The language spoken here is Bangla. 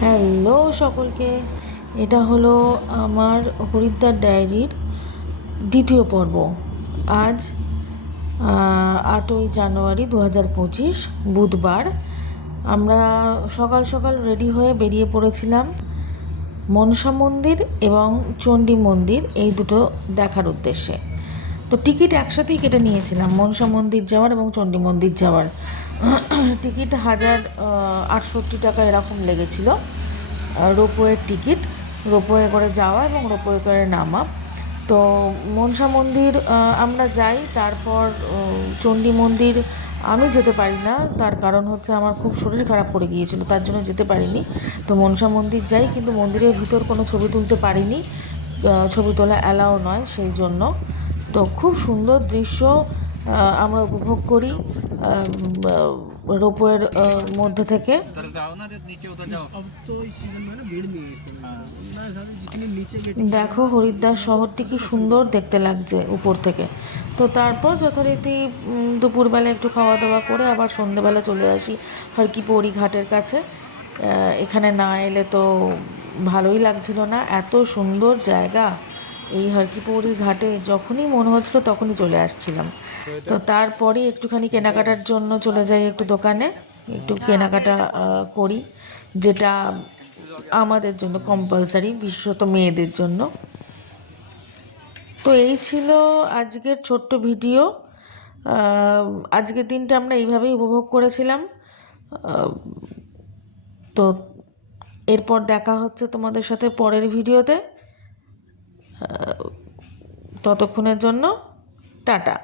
হ্যালো সকলকে, এটা হলো আমার হরিদ্বার ডায়েরির দ্বিতীয় পর্ব। আজ 8ই জানুয়ারি 2025 বুধবার। আমরা সকাল সকাল রেডি হয়ে বেরিয়ে পড়েছিলাম মনসা মন্দির এবং চণ্ডী মন্দির, এই দুটো দেখার উদ্দেশ্যে। তো টিকিট একসাথেই কেটে নিয়েছিলাম, মনসা মন্দির যাওয়ার এবং চণ্ডী মন্দির যাওয়ার। টিকিট 1068 টাকা এরকম লেগেছিল। রোপওয়ের টিকিট, রোপওয়ে করে যাওয়া এবং রোপওয়ে করে নামা। তো মনসা মন্দির আমরা যাই, তারপর চণ্ডী মন্দির আমি যেতে পারি না, তার কারণ হচ্ছে আমার খুব শরীর খারাপ করে গিয়েছিল, তার জন্য যেতে পারিনি। তো মনসা মন্দির যাই, কিন্তু মন্দিরের ভিতর কোনো ছবি তুলতে পারিনি, ছবি তোলা অ্যালাও নয় সেই জন্য। তো খুব সুন্দর দৃশ্য আমরা উপভোগ করি রোপওয়ের মধ্যে থেকে। দেখো হরিদ্বার শহরটি কি সুন্দর দেখতে লাগছে উপর থেকে। তো তারপর যথারীতি দুপুরবেলা একটু খাওয়া দাওয়া করে আবার সন্ধেবেলা চলে আসি হরকি পৌরি ঘাটের কাছে। এখানে না এলে তো ভালোই লাগছিল না, এত সুন্দর জায়গা। এই হরকি পৌরি ঘাটে যখনই মনে হচ্ছিল তখনই চলে আসছিলাম। তো তারপরে একটুখানি কেনাকাটার জন্য চলে যাই একটু দোকানে, একটু কেনাকাটা করি, যেটা আমাদের জন্য কম্পালসারি, বিশেষত মেয়েদের জন্য। তো এই ছিল আজকের ছোট্ট ভিডিও। আজকের দিনটা আমরা এইভাবেই উপভোগ করেছিলাম। তো এরপর দেখা হচ্ছে তোমাদের সাথে পরের ভিডিওতে। ততক্ষণের জন্য টাটা।